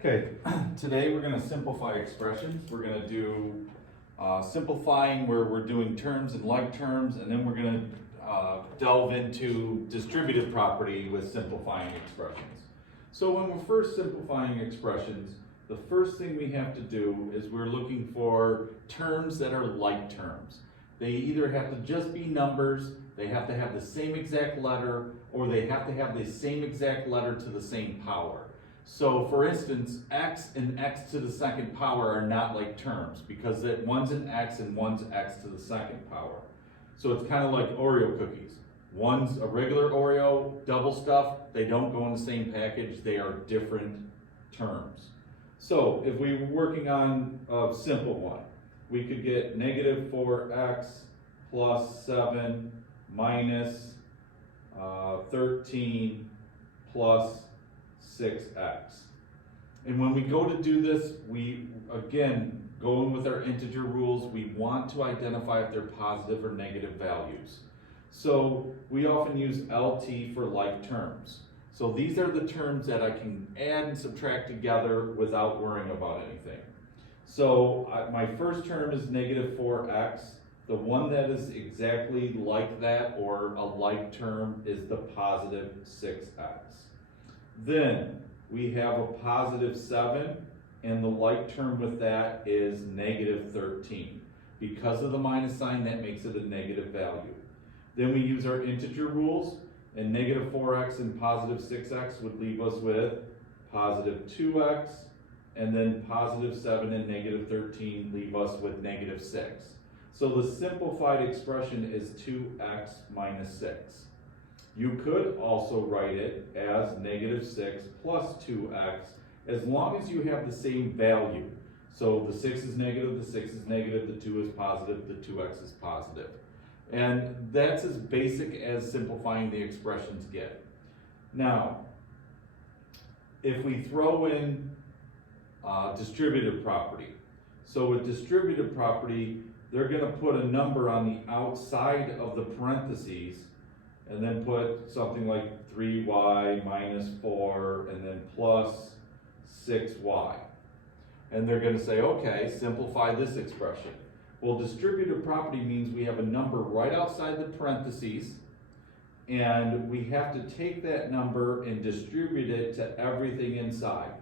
Okay, today we're going to simplify expressions. We're going to do simplifying where we're doing terms and like terms, and then we're going to delve into distributive property with simplifying expressions. So when we're first simplifying expressions, the first thing we have to do is we're looking for terms that are like terms. They either have to just be numbers, they have to have the same exact letter, or they have to have the same exact letter to the same power. So for instance, x and x to the second power are not like terms because one's an x and one's x to the second power. So it's kind of like Oreo cookies. One's a regular Oreo, double stuffed, they don't go in the same package, they are different terms. So if we were working on a simple one, we could get negative 4x plus 7 minus 13 plus 6x. And when we go to do this, we, again, going with our integer rules, we want to identify if they're positive or negative values. So we often use LT for like terms. So these are the terms that I can add and subtract together without worrying about anything. So my first term is negative 4x. The one that is exactly like that or a like term is the positive 6x. Then we have a positive 7, and the like term with that is negative 13. Because of the minus sign, that makes it a negative value. Then we use our integer rules, and negative 4x and positive 6x would leave us with positive 2x, and then positive 7 and negative 13 leave us with negative 6. So the simplified expression is 2x minus 6. You could also write it as negative 6 plus 2x as long as you have the same value. So the 6 is negative, the 6 is negative, the 2 is positive, the 2x is positive. And that's as basic as simplifying the expressions get. Now, if we throw in distributive property. So with distributive property, they're going to put a number on the outside of the parentheses and then put something like 3y minus 4 and then plus 6y. And they're going to say, okay, simplify this expression. Well, distributive property means we have a number right outside the parentheses, and we have to take that number and distribute it to everything inside.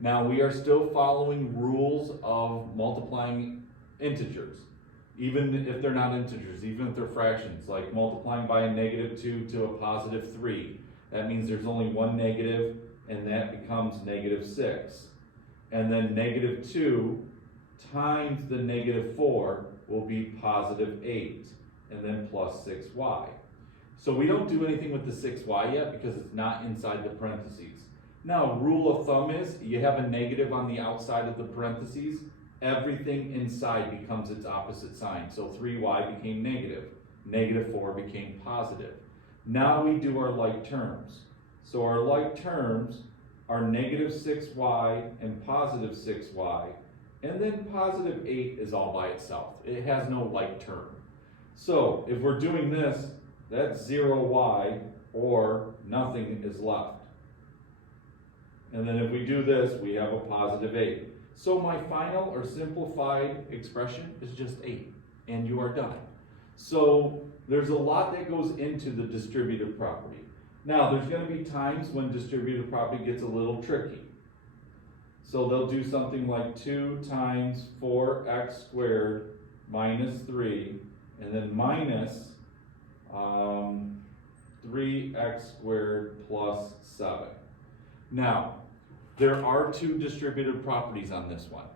Now, we are still following rules of multiplying integers, even if they're not integers, even if they're fractions, like multiplying by a negative 2 to a positive 3. That means there's only one negative, and that becomes negative 6. And then negative 2 times the negative 4 will be positive 8, and then plus 6y. So we don't do anything with the 6y yet because it's not inside the parentheses. Now, rule of thumb is you have a negative on the outside of the parentheses, everything inside becomes its opposite sign. So 3y became negative, negative 4 became positive. Now we do our like terms. So our like terms are negative 6y and positive 6y, and then positive 8 is all by itself. It has no like term. So if we're doing this, that's 0y or nothing is left. And then if we do this, we have a positive 8. So my final or simplified expression is just 8, and you are done. So there's a lot that goes into the distributive property. Now, there's going to be times when distributive property gets a little tricky. So they'll do something like 2 times 4x squared minus 3, and then minus 3x squared plus 7. Now, there are two distributive properties on this one.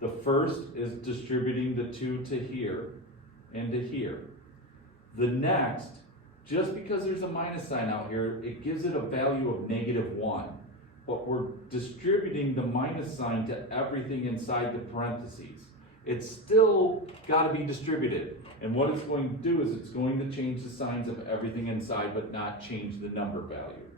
The first is distributing the 2 to here and to here. The next, just because there's a minus sign out here, it gives it a value of negative 1. But we're distributing the minus sign to everything inside the parentheses. It's still got to be distributed. And what it's going to do is it's going to change the signs of everything inside, but not change the number value.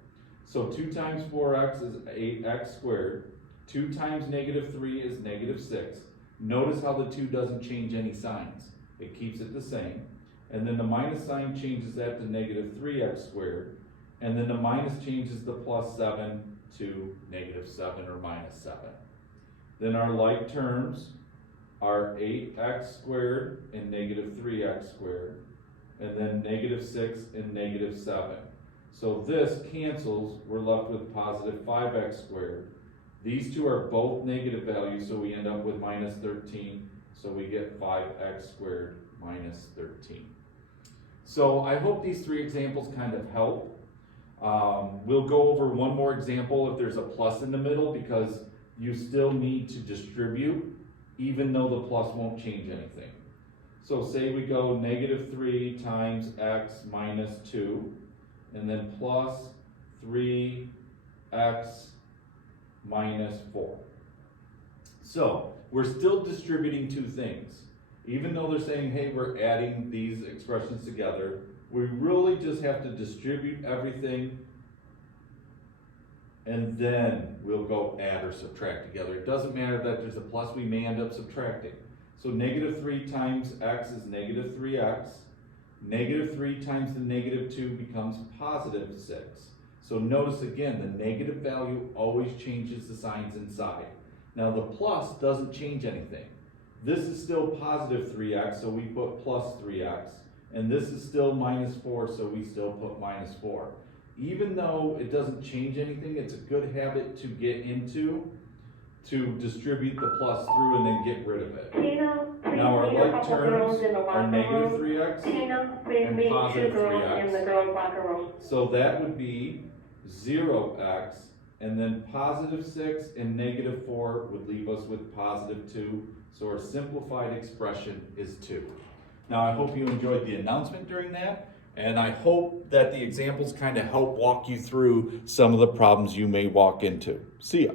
So 2 times 4x is 8x squared. 2 times negative 3 is negative 6. Notice how the 2 doesn't change any signs. It keeps it the same. And then the minus sign changes that to negative 3x squared. And then the minus changes the plus 7 2, -7 or -7. Then our like terms are 8x squared and -3x squared, and then -6 and -7. So this cancels, we're left with positive 5x squared. These two are both negative values, so we end up with -13, so we get 5x squared minus 13. So I hope these three examples kind of help. We'll go over one more example if there's a plus in the middle, because you still need to distribute even though the plus won't change anything. So say we go -3 times x minus 2, and then plus 3x minus 4. So we're still distributing two things. Even though they're saying, hey, we're adding these expressions together, we really just have to distribute everything, and then we'll go add or subtract together. It doesn't matter that there's a plus, we may end up subtracting. So -3 times x is -3x. -3 times the -2 becomes +6. So notice again, the negative value always changes the signs inside. Now the plus doesn't change anything. This is still +3x, so we put +3x. And this is still -4, so we still put -4. Even though it doesn't change anything, it's a good habit to get into to distribute the plus through and then get rid of it. Now our like terms are -3x and +3x. So that would be 0x, and then +6 and -4 would leave us with +2. So our simplified expression is 2. Now I hope you enjoyed the announcement during that, and I hope that the examples kind of help walk you through some of the problems you may walk into. See ya.